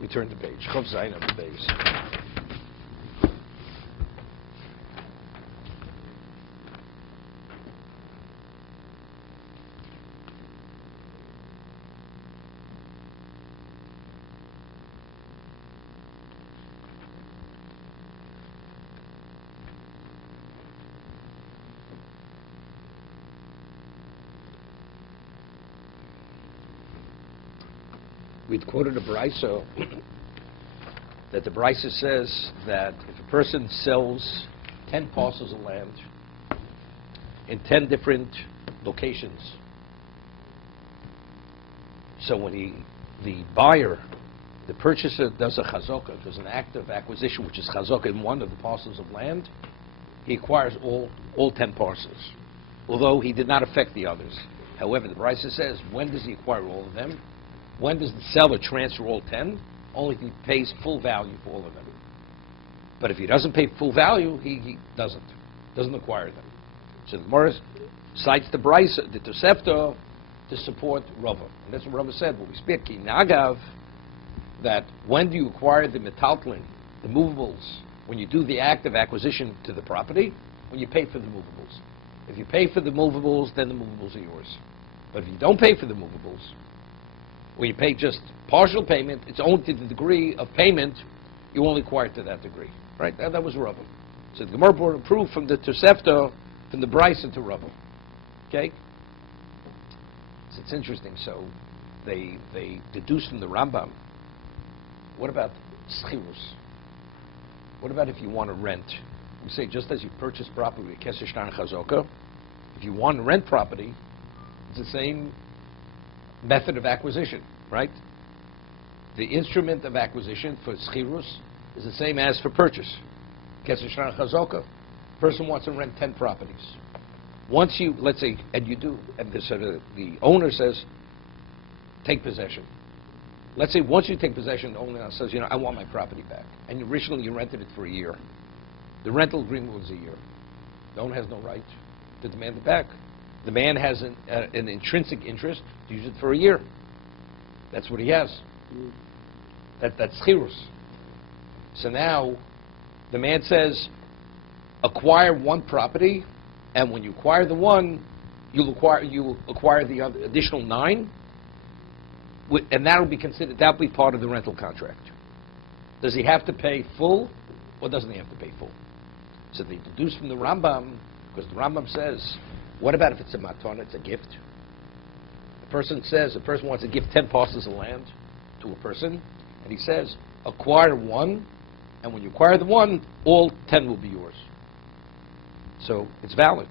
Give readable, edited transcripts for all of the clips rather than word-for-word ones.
We turn the page. Chav Zayin of the base. We'd quoted a brisa that the brisa says that if a person sells 10 parcels of land in 10 different locations, so when the buyer, the purchaser does a chazokah, does an act of acquisition, which is chazokah in one of the parcels of land, he acquires all 10 parcels, although he did not affect the others. However, the brisa says, when does he acquire all of them? When does the seller transfer all 10? Only if he pays full value for all of them. But if he doesn't pay full value, he doesn't acquire them. So the Gemara cites the brisa, the Tosefta, to support Rava. And that's what Rava said when we speak. Nagav, that when do you acquire the metaltlin, the movables, when you do the act of acquisition to the property, when you pay for the movables. If you pay for the movables, then the movables are yours. But if you don't pay for the movables, when you pay just partial payment, it's only to the degree of payment you only acquire to that degree. Right? That was Rava. So the Gemara brought a proof from the Tosefta, from the Brisa to Rava. Okay? So it's interesting. So they deduce from the Rambam. What about schirus? What about if you want to rent? We say just as you purchase property with Kesher Shtar and Chazokah, if you want to rent property, it's the same method of acquisition, right? The instrument of acquisition for schirus is the same as for purchase. Kesher Shtar and Chazokah. Person wants to rent 10 properties. Once you, let's say, and you do, and the owner says, take possession. Let's say once you take possession, the owner says, I want my property back. And originally you rented it for a year. The rental agreement was a year. The owner has no right to demand it back. The man has an intrinsic interest to use it for a year. That's what he has. That's schirus. So now, the man says, acquire one property, and when you acquire the one, you'll acquire the other, additional 9, and that'll be part of the rental contract. Does he have to pay full, or doesn't he have to pay full? So they deduce from the Rambam, because the Rambam says, what about if it's a matana, it's a gift? The person says, a person wants to give 10 parcels of land to a person, and he says, acquire one, and when you acquire the one, all 10 will be yours. So it's valid,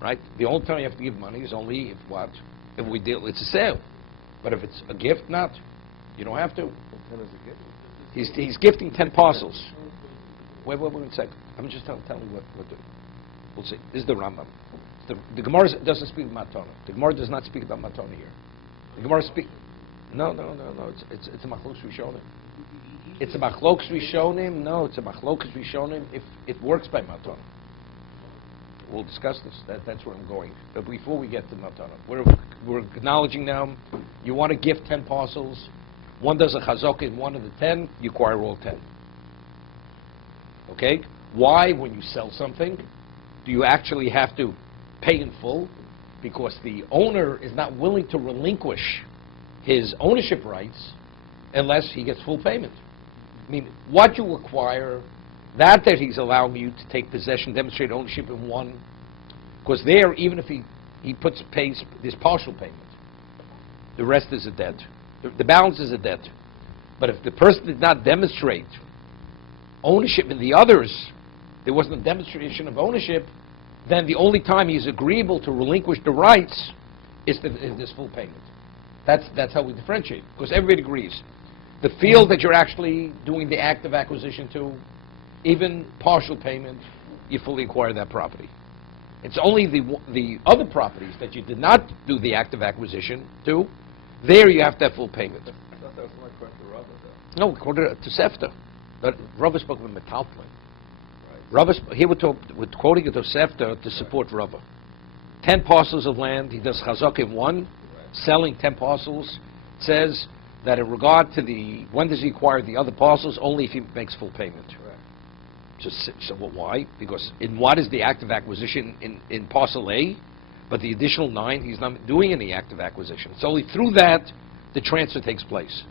right? The only time you have to give money is only if we deal, it's a sale. But if it's a gift, not. You don't have to. He's gifting 10 parcels. Wait one second. I'm just telling you what to do. We'll see. This is the Rambam. The Gemara doesn't speak about matana. The Gemara does not speak about matana here. The Gemara speak. No. It's a machlokes rishonim. It's a machlokes rishonim. No, it's a machlokes rishonim. If it works by matana, we'll discuss this. That's where I'm going. But before we get to matana, we're acknowledging now. You want to gift 10 parcels. One does a chazokah in one of the 10. You acquire all 10. Okay. Why, when you sell something, do you actually have to pay in full? Because the owner is not willing to relinquish his ownership rights unless he gets full payment. I mean, what you acquire, that he's allowing you to take possession, demonstrate ownership in one, because there, even if he pays this partial payment, the rest is a debt. The balance is a debt. But if the person did not demonstrate ownership in the others, there wasn't a demonstration of ownership, then the only time he's agreeable to relinquish the rights is this full payment. That's how we differentiate, because everybody agrees. The field that you're actually doing the act of acquisition to, even partial payment, you fully acquire that property. It's only the other properties that you did not do the act of acquisition to, there you have to have full payment. I thought that was my question to Rava, though. No, according to Sefta. But Rava spoke with metaltlin. Right. Here we're quoting it to Sefta to support Rava. 10 parcels of land, he does chazak in one, selling 10 parcels, says, that in regard to when does he acquire the other parcels? Only if he makes full payment. So why? Because in what is the active acquisition in parcel A, but the additional 9, he's not doing any active acquisition. It's only through that the transfer takes place.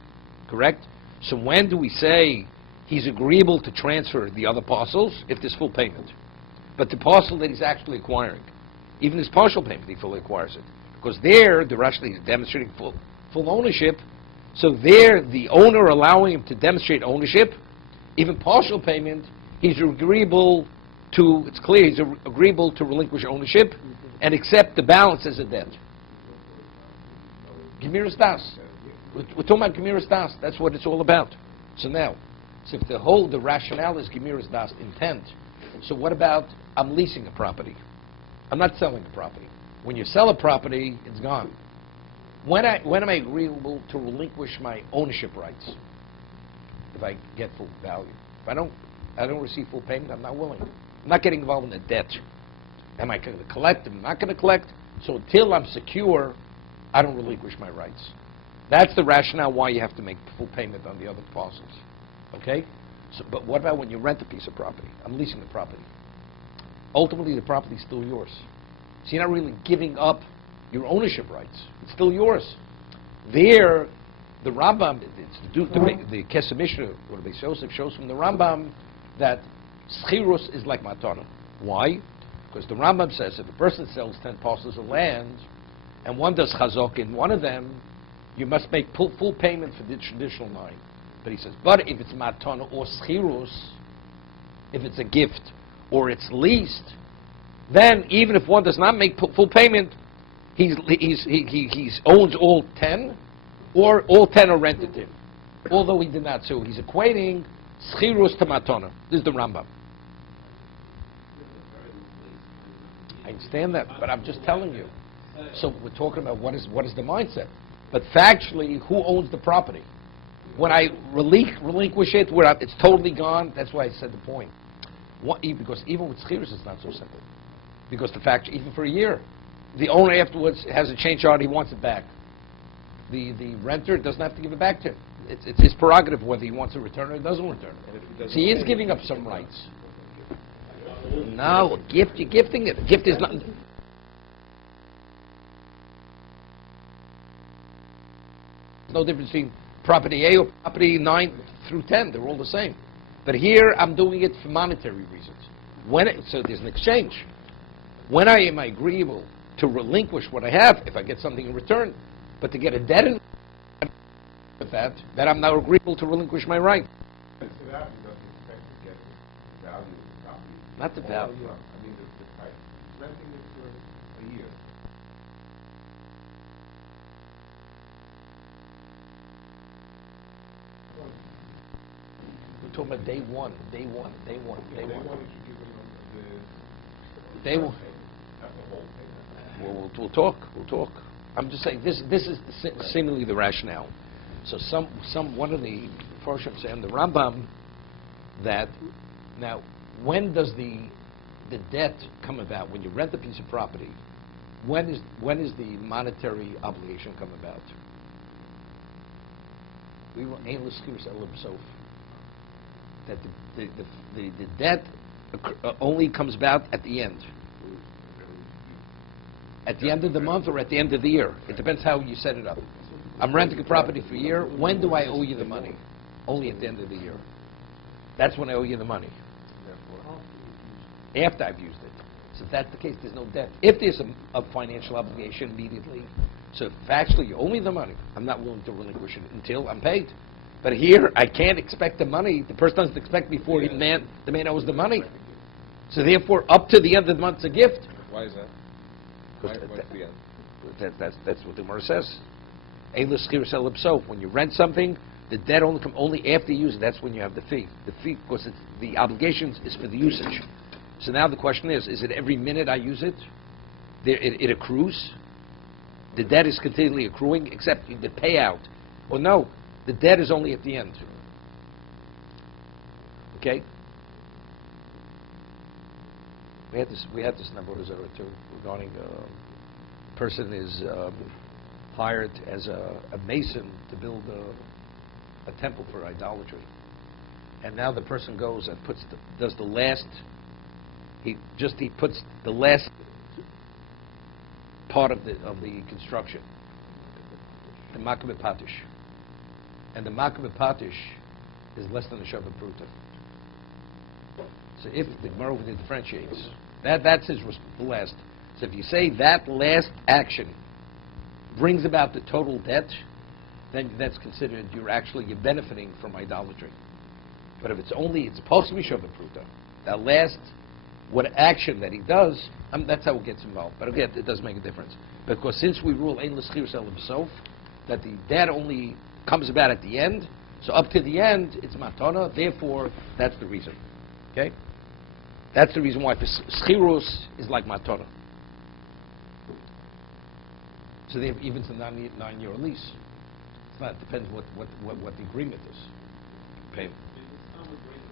Correct? So when do we say he's agreeable to transfer the other parcels? If there's full payment. But the parcel that he's actually acquiring, even his partial payment, he fully acquires it. Because there, the rationally is demonstrating full ownership. So there, the owner allowing him to demonstrate ownership, even partial payment, he's agreeable to, it's clear, he's agreeable to relinquish ownership and accept the balance as a debt. Gemiras das. We're talking about Gemiras das. That's what it's all about. So now, so if the rationale is Gemiras das, intent, so what about I'm leasing a property? I'm not selling a property. When you sell a property, it's gone. When am I agreeable to relinquish my ownership rights? If I get full value. If I don't receive full payment, I'm not willing. I'm not getting involved in the debt. Am I going to collect? Am I not going to collect? So until I'm secure, I don't relinquish my rights. That's the rationale why you have to make full payment on the other parcels. Okay? So, but what about when you rent a piece of property? I'm leasing the property. Ultimately, the property is still yours. So you're not really giving up your ownership rights. It's still yours. There, the Rambam, the Kesef Mishnah, or the Beis Yosef, shows from the Rambam that schirus is like matana. Why? Because the Rambam says if a person sells 10 parcels of land and one does chazok in one of them, you must make full payment for the traditional 9. But he says, but if it's matana or schirus, if it's a gift or it's leased, then even if one does not make full payment, he owns all 10, or all 10 are rented to him, although he did not. So he's equating schirus to matana. This is the Rambam. I understand that, but I'm just telling you. So we're talking about what is the mindset. But factually, who owns the property? When I relinquish it, it's totally gone. That's why I said the point. Because even with schirus, it's not so simple. Because the fact, even for a year, the owner afterwards has a change order, he wants it back. The renter doesn't have to give it back to him. It's his prerogative whether he wants to return it or doesn't return it. So he is giving up some rights. No, a gift, you're gifting it. A gift is not... There's no difference between property A or property 9 through 10. They're all the same. But here, I'm doing it for monetary reasons. So there's an exchange. When am I agreeable to relinquish what I have if I get something in return? But to get a debt in with that I'm not agreeable to relinquish my right. Not the value. I mean, the price. Renting it for a year. We're talking about day one. Day one, you should give them the Day one. not the whole payment. We'll talk. I'm just saying this is seemingly the rationale. So one of the parshas and the Rambam that now when does the debt come about? When you rent a piece of property, when is the monetary obligation come about? We were aimless so that the debt only comes about at the end. At the end of the month or at the end of the year. It depends how you set it up. I'm renting a property for a year. When do I owe you the money? Only at the end of the year. That's when I owe you the money. After I've used it. So if that's the case, there's no debt. If there's a financial obligation immediately, so if actually you owe me the money, I'm not willing to relinquish it until I'm paid. But here, I can't expect the money. The person doesn't expect before the man owes the money. So therefore, up to the end of the month, it's a gift. Why is that? What's the end? That's what the Gemara says. When you rent something, the debt only after you use it. That's when you have the fee. The fee, because the obligation is for the usage. So now the question is it every minute I use it? It accrues? The debt is continually accruing, except the payout. Or no, the debt is only at the end. Okay? We had this number too regarding person is hired as a mason to build a temple for idolatry. And now the person goes and puts he puts the last part of the construction, the makabeh patish. And the makabeh patish is less than a shavuot pruta. So if the Gemara differentiates, that's his last. So if you say that last action brings about the total debt, then that's considered you're benefiting from idolatry. But if it's supposed to be shavuot pruta, that last action that he does, that's how it gets involved. But again, it does make a difference because since we rule ein l'schirus ela b'sof, that the debt only comes about at the end. So up to the end, it's matana. Therefore, that's the reason. Okay, that's the reason why schirus is like matana. So they have even to 9-year lease. It's not. It depends what the agreement is. Okay.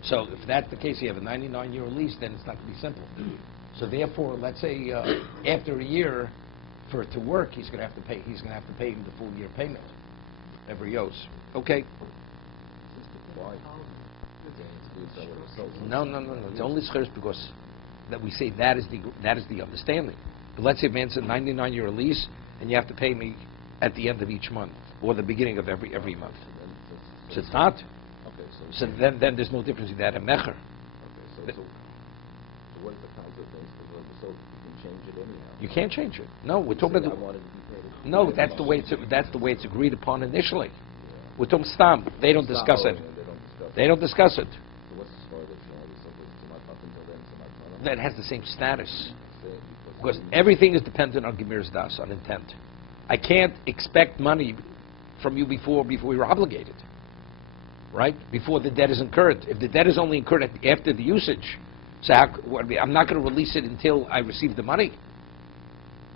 So if that's the case, you have a 99-year lease, then it's not going to be simple. So therefore, let's say after a year, for it to work, he's going to have to pay him the full year payment every he owes. Okay. Why? No. It's only schers because that we say that is the understanding. But let's say a man's a 99-year lease, and you have to pay me at the end of each month or the beginning of every month. So it's not. Okay, So then there's no difference in that and mecher. Okay, so what is the consequence? So you can change it anyhow. You can't change it. No, we're talking about. No, that's the way it's agreed upon initially. Yeah. We're talking stam. They don't discuss it. They don't discuss it. So what's the story that's That has the same status. Because everything is dependent on Gemir's Das, on intent. I can't expect money from you before you're obligated. Right? Before the debt is incurred. If the debt is only incurred after the usage, so I'm not going to release it until I receive the money.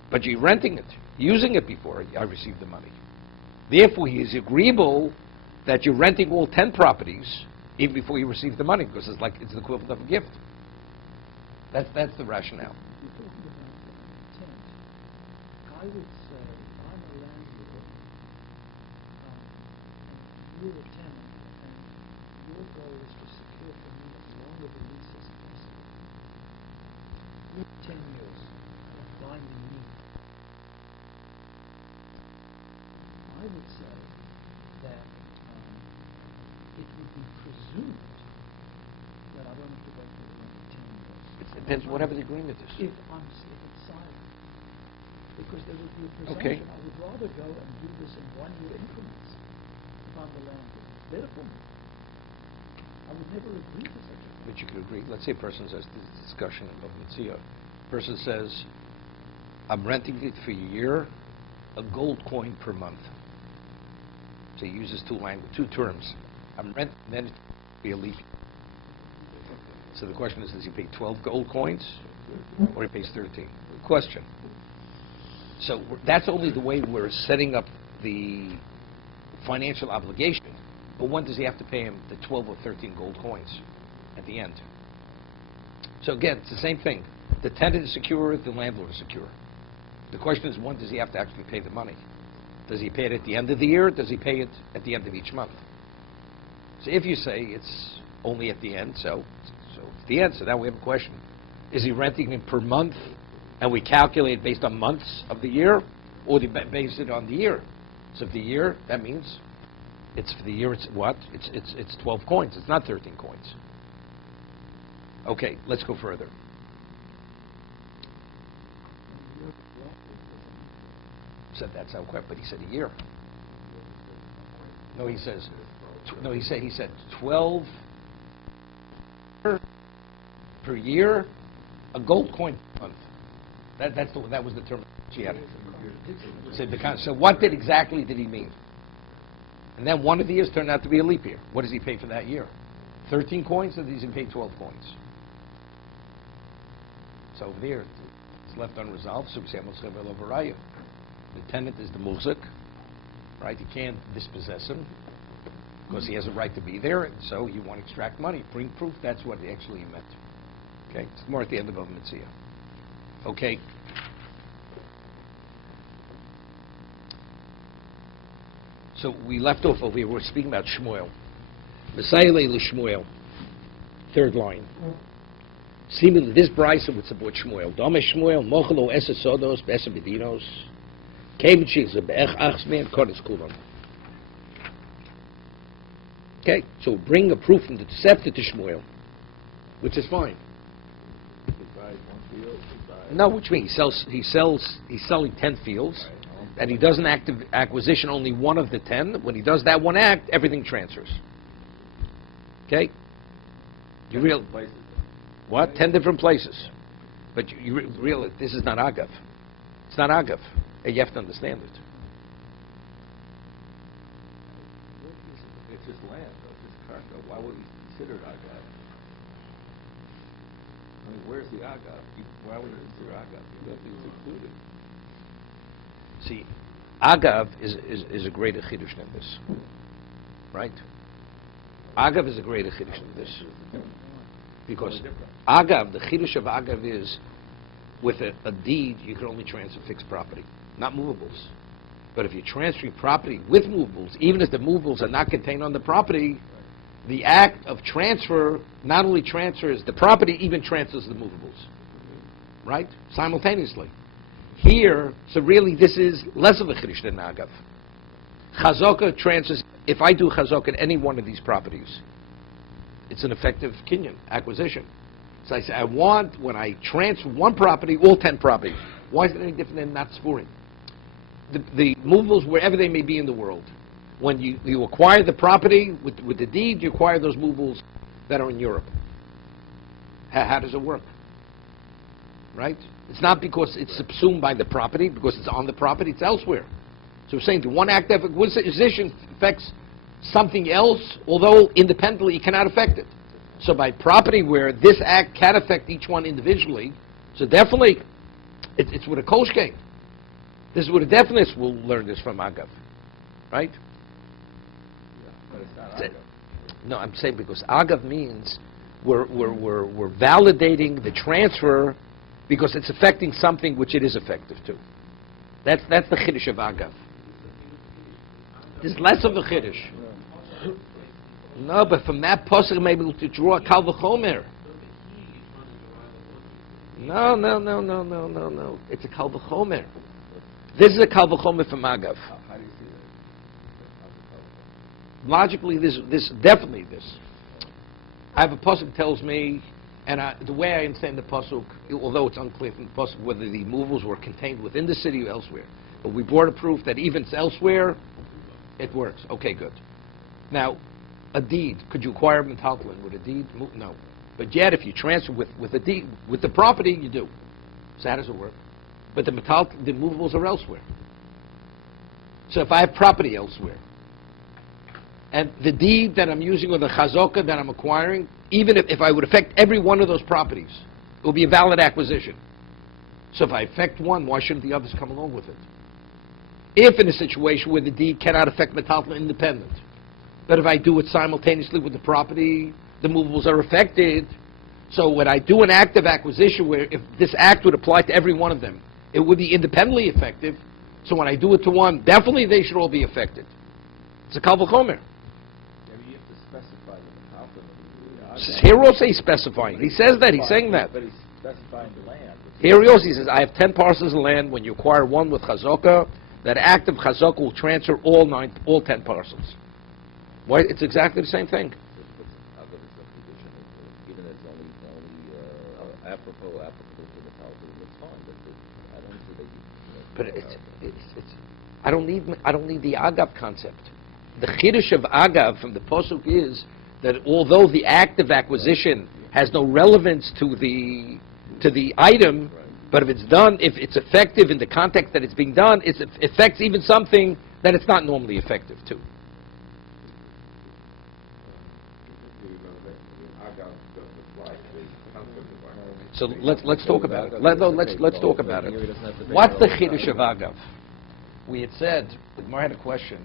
But you're renting it, using it before I receive the money. Therefore, he is agreeable that you're renting all 10 properties even before you receive the money, because it's the equivalent of a gift. That's the rationale. You're talking about intent. I would say I'm a landlord, and you're a tenant, and your goal is to secure for me as long of a lease as possible. With 10 years of binding me. I would say that it would be presumed that I don't have to wait for another 10 years. It depends whatever the agreement is. If it's silent. Because there would be a presumption. Okay. I would rather go and do this in 1-year increments if I'm the landlord. It's better for me. I would never agree to such a thing. But you could agree. Let's say a person says this discussion of Mitzvah. Person says, I'm renting it for a year, a gold coin per month. So he uses two terms. I'm renting, then it's be a leap. So the question is, does he pay 12 gold coins or he pays 13? Question. So that's only the way we're setting up the financial obligation. But when does he have to pay him the 12 or 13 gold coins at the end? So again, it's the same thing. The tenant is secure, the landlord is secure. The question is, when does he have to actually pay the money? Does he pay it at the end of the year? Does he pay it at the end of each month? So if you say it's only at the end, so it's the end. So now we have a question. Is he renting it per month, and we calculate based on months of the year, or do we base it on the year? So if the year, that means it's for the year. It's what? It's 12 coins. It's not 13 coins. Okay, let's go further. Said that's how quick, but he said a year. No, he says. No, he said 12 per year, a gold coin per month. That was the term she had. So what exactly did he mean? And then one of the years turned out to be a leap year. What does he pay for that year? 13 coins, or does he pay 12 coins? So over there, it's left unresolved. So we say, the tenant is the muzik, right? You can't dispossess him because he has a right to be there, and so you want to extract money. Bring proof. That's what it actually meant. Okay, it's more at the end of Mitzvah. Okay. So we left off over here. We're speaking about Shmuel. Messiah Shmuel. Third line. Seemingly, this brisa would support Shmuel. Dame Shmuel, mochelo esesodos, besa bedinos, kevichik zebech achsmen, kodesh kulam. Okay, so bring a proof from the Tosefta to Shmuel, which is fine. He buys one field, he buys... No, which means he's selling 10 fields, and he does an active acquisition only one of the 10. When he does that one act, everything transfers. Okay? You real places. what? 10 different places. But you realize this is not agav. It's not agav. You have to understand it. It's just land, though. It's just karka. Why would you consider it agav? I mean, where's the agav? Why would it consider agav? It's included. See, agav is a greater chiddush than this. Right? Agav is a greater chiddush than this. Because agav, the chiddush of agav is, with a deed, you can only transfer fixed property, not movables. But if you're transferring property with movables, even if the movables are not contained on the property, the act of transfer not only transfers the property, even transfers the movables. Right? Simultaneously. Here, so really this is less of a chiddush than agav. Chazaka transfers, if I do chazaka in any one of these properties, it's an effective kinyan, acquisition. So I say, I want, when I transfer one property, all 10 properties. Why is it any different than not spuring? The movables, wherever they may be in the world, when you acquire the property with the deed, you acquire those movables that are in Europe. How does it work? Right? It's not because it's subsumed by the property, because it's on the property, it's elsewhere. So we're saying the one act of acquisition affects something else, although independently it cannot affect it. So by property where this act can affect each one individually, so definitely it's with a koshke. This is what a definition will learn this from Agav. Right? Yeah, but it's not agav. No, I'm saying because Agav means we're validating the transfer because it's affecting something which it is effective to. That's the chiddush of Agav. There's less of a chiddush. No, but from that pasuk maybe to draw a kal v'chomer. No. It's a kal v'chomer. This is a kal v'chomer from Agav. How do you see that? Logically, this definitely this. I have a pasuk that tells me, and the way I understand the pasuk, although it's unclear from the pasuk whether the movables were contained within the city or elsewhere, but we brought a proof that even if it's elsewhere, it works. Okay, good. Now, a deed, could you acquire metaltalin with a deed? No. But yet, if you transfer with a deed, with the property, you do. So how does it work? But the movables are elsewhere. So if I have property elsewhere, and the deed that I'm using or the chazaka that I'm acquiring, even if I would affect every one of those properties, it will be a valid acquisition. So if I affect one, why shouldn't the others come along with it? If in a situation where the deed cannot affect metaltalin independent, but if I do it simultaneously with the property, the movables are affected. So when I do an act of acquisition where if this act would apply to every one of them, it would be independently effective. So when I do it to one, definitely they should all be affected. It's a kal v'chomer. Maybe you have to specify the metaltalin. Here also he's specifying. He says that. He's saying that. But he's specifying the land. Here he also says, I have 10 parcels of land. When you acquire one with chazaka, that act of chazaka will transfer all 10 parcels. Why? It's exactly the same thing. Even if it's only applicable to the metaltalin, it's fine. But I don't see that you... But I don't need the agav concept. The chiddush of agav from the pasuk is that although the act of acquisition has no relevance to the item, but if it's done, if it's effective in the context that it's being done, it affects even something that it's not normally effective to. So let's talk about it. Let's talk about it. What's the chiddush of agav? We had said, the Gemara had a question.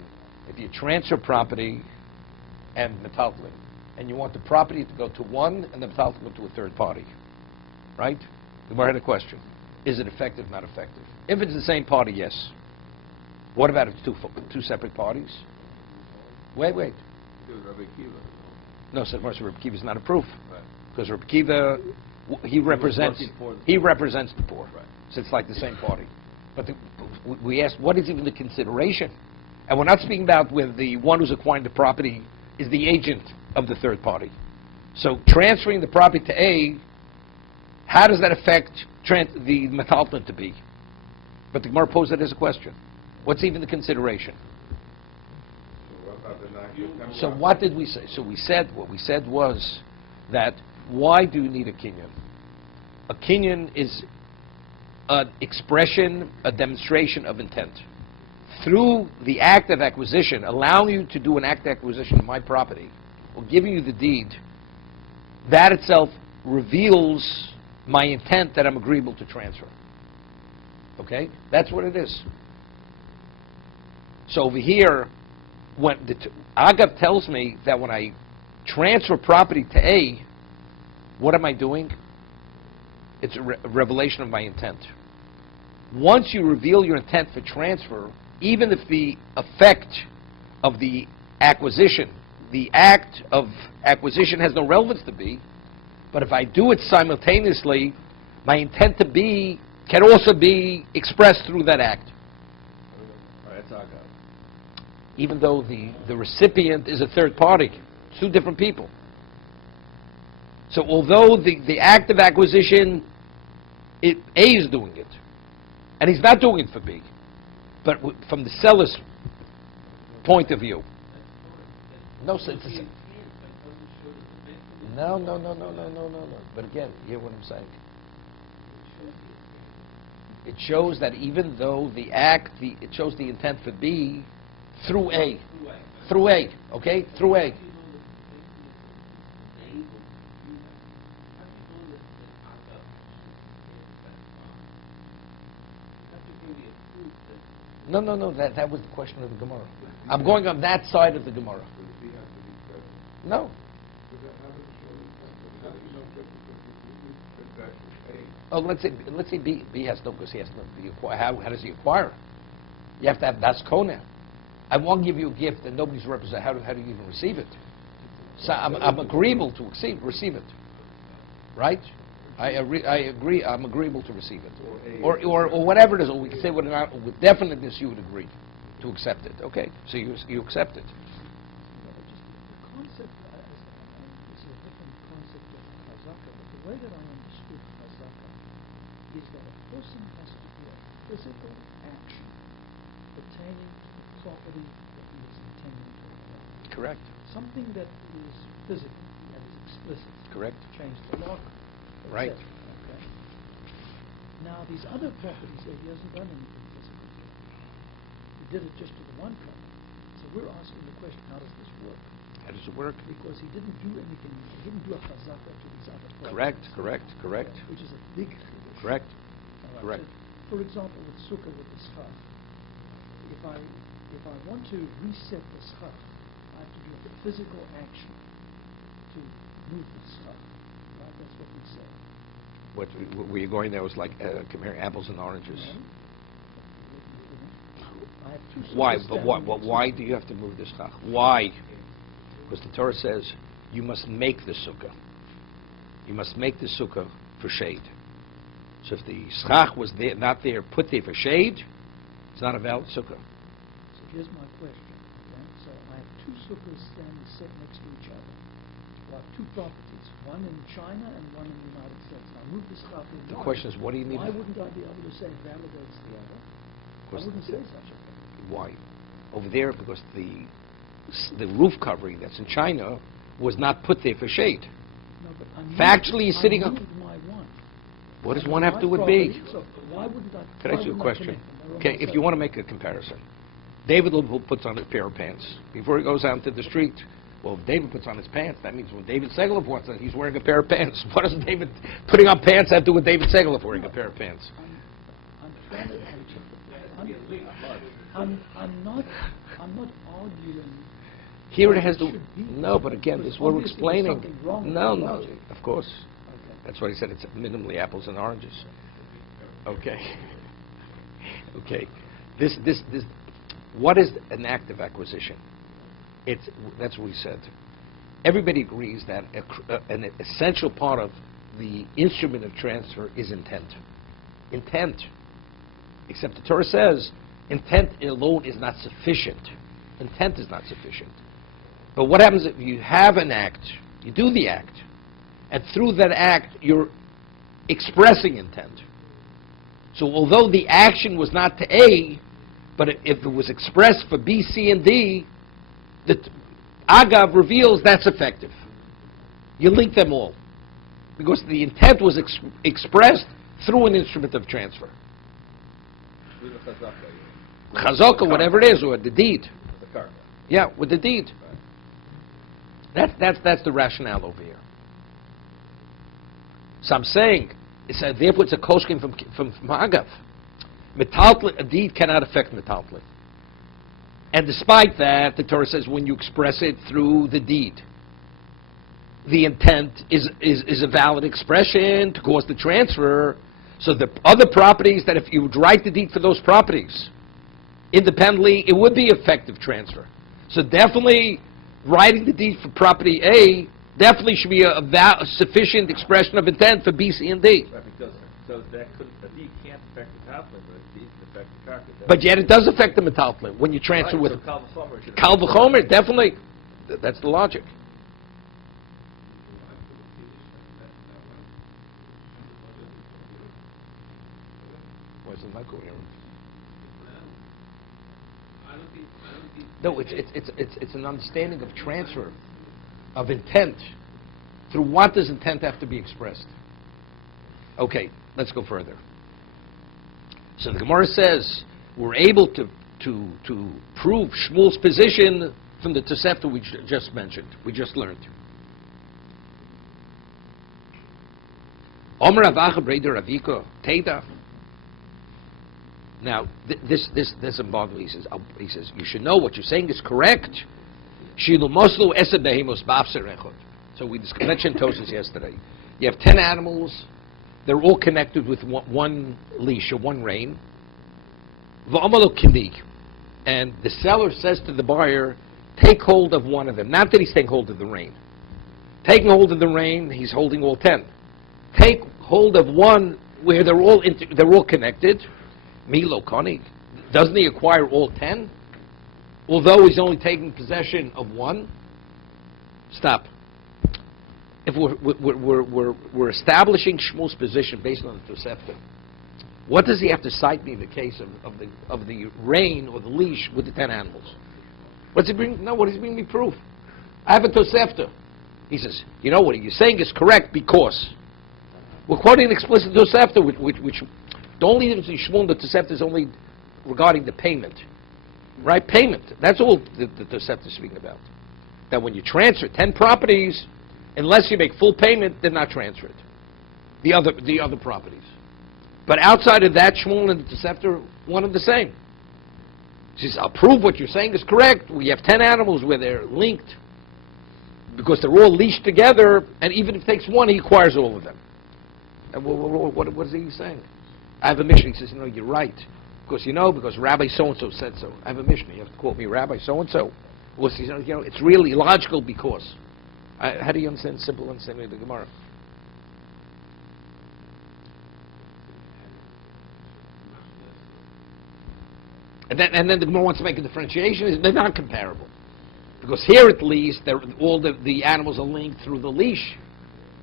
If you transfer property and metaltalin, and you want the property to go to one and the metaltalin go to a third party, right? The Gemara had a question. Is it effective, not effective? If it's the same party, yes. What about if it's two separate parties? Wait. Because Rabbi Kiva. No, so Rabbi Kiva is not a proof. Right. Because Rabbi Kiva, he represents working for the he poor. represents the poor. Right. So it's like the same party. But we asked, what is even the consideration? And we're not speaking about whether the one who's acquiring the property is the agent of the third party. So transferring the property to A, how does that affect the metalton to B? But the Gemara posed it as a question. What's even the consideration? So what did we say? So what we said was that why do you need a kinyan? A kinyan is an expression, a demonstration of intent. Through the act of acquisition, allowing you to do an act of acquisition of my property, or giving you the deed, that itself reveals my intent that I'm agreeable to transfer. Okay? That's what it is. So over here, when Agav tells me that when I transfer property to A, what am I doing? It's a revelation of my intent. Once you reveal your intent for transfer, even if the effect of the acquisition, the act of acquisition has no relevance to B, but if I do it simultaneously, my intent to B can also be expressed through that act. That's Agav. Even though the recipient is a third party. Two different people. So although the act of acquisition, A is doing it, and he's not doing it for B, but from the seller's point of view. No, no. But again, hear what I'm saying. It shows that even though the act, it shows the intent for B through A. Through A, okay? Through A. No, that was the question of the Gemara. I'm going on that side of the Gemara. No. Oh, let's say B has no, because he has no. How does he acquire? You have to have das kona. I won't give you a gift and nobody's represented. How do you even receive it? So I'm agreeable to receive it, right? I agree. I'm agreeable to receive it, or whatever it is. Or we can say with definiteness you would agree to accept it. Okay, so you accept it. The concept is a different concept of chazaka, but the way that I understood chazaka is that a person has to do a physical action pertaining to the property that he is intending to acquire. Correct. Something that is physical, that is explicit. Correct. Change the lock. Right. Okay. Now these other properties that he hasn't done anything physical to. He did it just to the one property. So we're asking the question, how does this work? How does it work? Because he didn't do anything. He didn't do a chazaka to these other properties. Correct. Which is a big chiddush. Correct. All right. Correct. So, for example, with sukkah with the schach, if I want to reset the schach, I have to do a physical action to move the schach. Right? That's what we say. Where you're going there was like comparing apples and oranges. I have two Why? sukkahs But why do you have to move the schach? Why? Because the Torah says you must make the sukkah. You must make the sukkah for shade. So if the schach was there, not there, put there for shade, it's not a valid sukkah. So here's my question. Okay? So I have two sukkahs standing set next to each other. I have two properties, one in China and one in the United States. Now move the schach in The one. question is, what do you need? Why wouldn't I be able to say it validates the other? I wouldn't say such a thing. Why? Over there, because the roof covering that's in China was not put there for shade. No, but Factually, you're sitting on. my one. What does one have to do with property, B? So why wouldn't I? Could I ask you a question? Okay, if you want to make a comparison, David Liverpool puts on a pair of pants before he goes out into the street. Well, if David puts on his pants, that means when David Segelov wants it, he's wearing a pair of pants. What does David putting on pants have to do with David Segelov wearing a pair of pants? I'm not arguing. Here it has to. Should be. No, but again, this is what we're Obviously there's explaining. something wrong with No, the no, logic. of course. Okay. That's why he said it's minimally apples and oranges. Okay. Okay. This. What is an act of acquisition? That's what we said. Everybody agrees that an essential part of the instrument of transfer is intent. Intent. Except the Torah says intent alone is not sufficient. Intent is not sufficient. But what happens if you have an act, you do the act, and through that act you're expressing intent. So although the action was not to A, but if it was expressed for B, C, and D, the Agav reveals that's effective. You link them all. Because the intent was expressed through an instrument of transfer. Chazaka, whatever it is, or the deed. Yeah, with the deed. That's the rationale over here. So I'm saying, therefore it's a koshkin from Agav. Metaltlin, a deed cannot affect metaltlin. And despite that, the Torah says when you express it through the deed, the intent is a valid expression to cause the transfer. So the other properties, that if you would write the deed for those properties independently, it would be effective transfer. So definitely writing the deed for property A definitely should be a sufficient expression of intent for B, C, and D. Right, because so that a deed can't affect the metaltlin, but a deed can affect the carcass. But yet it does affect the metaltlin when you transfer with Kal v'chomer. Definitely, that's the logic. No, it's an understanding of transfer, of intent. Through what does intent have to be expressed? Okay, let's go further. So the Gemara says we're able to prove Shmuel's position from the Tosefta we just mentioned, we just learned. Omer Avacha Breder Aviko Teda. Now, this embargo, he says, you should know what you're saying is correct. So we mentioned Tosas yesterday. You have 10 animals. They're all connected with one leash or one rein. And the seller says to the buyer, take hold of one of them. Not that he's taking hold of the rein. Taking hold of the rein, he's holding all 10. Take hold of one where they're all connected. Milo Konig, doesn't he acquire all 10? Although he's only taking possession of one? Stop. If we're establishing Shmuel's position based on the Tosefta, what does he have to cite me in the case of the rein or the leash with the 10 animals? What's he bring? No, what does he bring me proof? I have a Tosefta. He says, you know what you're saying is correct because we're quoting an explicit Tosefta, which the only difference in Shmuel and the Tosefta is only regarding the payment. Right? Payment. That's all the Tosefta is speaking about. That when you transfer 10 properties, unless you make full payment, they're not transferred. The other properties. But outside of that, Shmuel and the Tosefta are one and the same. He says, I'll prove what you're saying is correct. We have 10 animals where they're linked because they're all leashed together, and even if it takes one, he acquires all of them. And what is he saying? I have a Mishnah. He says, you're right. Because Rabbi so-and-so said so. I have a Mishnah. You have to quote me Rabbi so-and-so. Well, it's really illogical because. How do you understand simple understanding of the Gemara? And then the Gemara wants to make a differentiation. They're not comparable. Because here at least, all the animals are linked through the leash.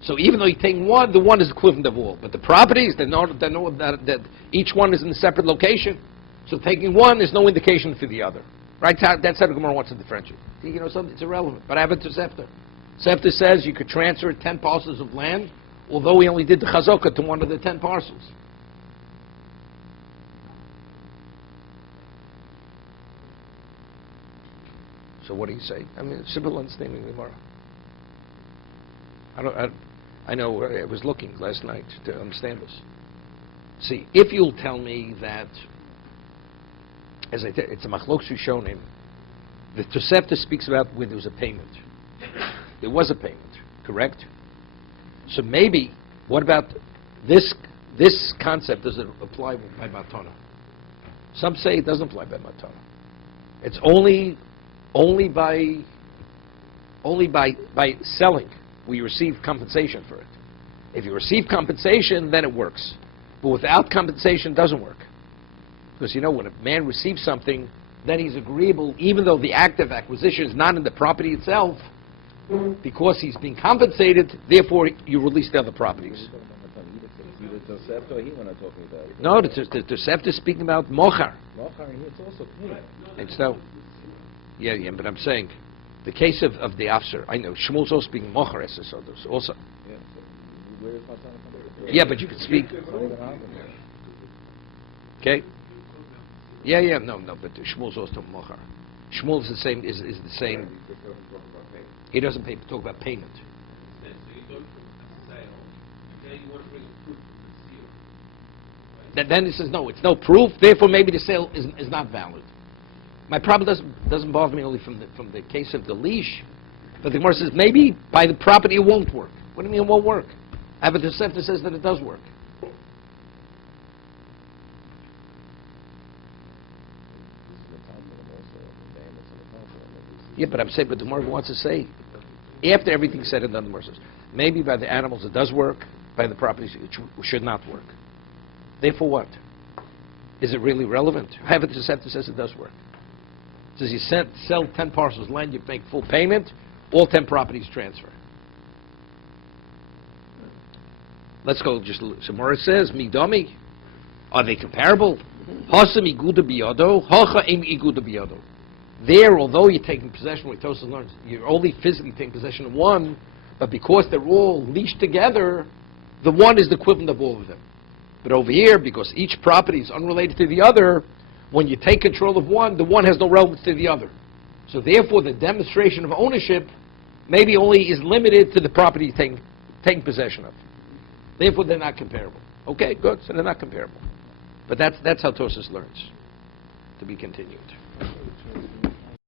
So even though you're taking one, the one is equivalent of all. But the properties, that each one is in a separate location. So taking one is no indication for the other. Right? That's how the Gemara wants to differentiate. Something it's irrelevant. But I have it to Tosefta. Tosefta says you could transfer 10 parcels of land, although he only did the chazokah to one of the 10 parcels. So what do you say? I mean, simple understanding of the Gemara. I know I was looking last night to understand this. See, if you'll tell me that, as I said, it's a machlok Rishonim, the Tosefta speaks about when there was a payment. There was a payment, correct? So maybe, what about this concept? Does it apply by matana? Some say it doesn't apply by matana. It's only Only by selling will you receive compensation for it. If you receive compensation, then it works. But without compensation, it doesn't work. Because when a man receives something, then he's agreeable, even though the act of acquisition is not in the property itself, because he's being compensated, therefore you release the other properties. No, the Tosefta is speaking about mochar. It's also clean. And so, yeah, but I'm saying, the case of the afser, I know, Shmuel's also speaking mochar esesodos, also. Yeah, but you can speak. Okay? Yeah, no, but Shmuel's also mochar. Shmuel is the same, is the same. He doesn't talk about payment. Then he says, no, it's no proof, therefore maybe the sale is not valid. My problem doesn't bother me only from the case of the leash, but the Gemara says maybe by the property it won't work. What do you mean it won't work? I have a Tosefta says that it does work. Yeah, but I'm saying, but the Gemara wants to say, after everything's said and done, the Gemara says, maybe by the animals it does work, by the properties it should not work. Therefore what? Is it really relevant? Have it Tosefta says it does work. It says you sell 10 parcels of land, you make full payment, all 10 properties transfer. Let's go just some more. It says, Midami, are they comparable? Hasam iguda biyado, hacha im iguda biyado. There, although you're taking possession, what Tosfos learns, you're only physically taking possession of one, but because they're all leashed together, the one is the equivalent of all of them. But over here, because each property is unrelated to the other, when you take control of one, the one has no relevance to the other. So therefore, the demonstration of ownership maybe only is limited to the property you're taking possession of. Therefore, they're not comparable. Okay, good. So they're not comparable. But that's how Tosfos learns. To be continued.